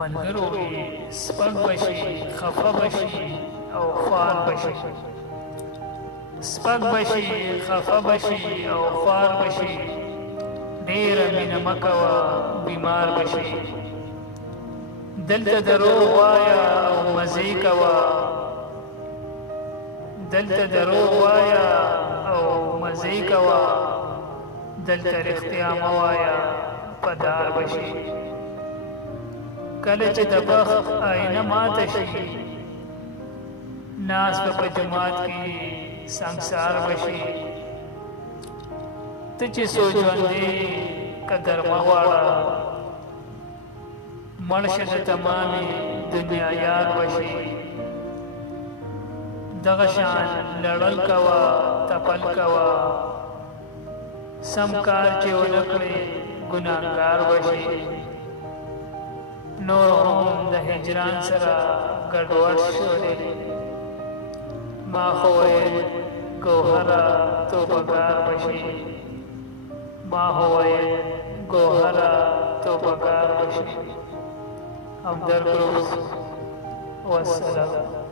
ملګرو وي سپک بشي خفه بشي او خوار بشي سپک بشي خفه بشي او خوار بشي ډېره مینه مه کوه بیمار بشي دلته دروغ وایه او مزې کوه دلته دروغ وایه او مزې کوه دلته رښتیا مه وایه په دار بشي کله چې د بخت آینه ماته شي ناست به په جماعت کې سنګسار بشي ته چې څو ژوندې قدر مه غواړه مړ شه د تمامې دنیا یاد بشي دغه شان لړل کوه تپل کوه سم کار چې ونه کړې ګناهګار بشي نور هم د هجران سره ګډوډ شولې ما خو ویل ګوهره توبهګار بشي ما خو ویل ګوهره توبهګار بشي همدرد روز والسلام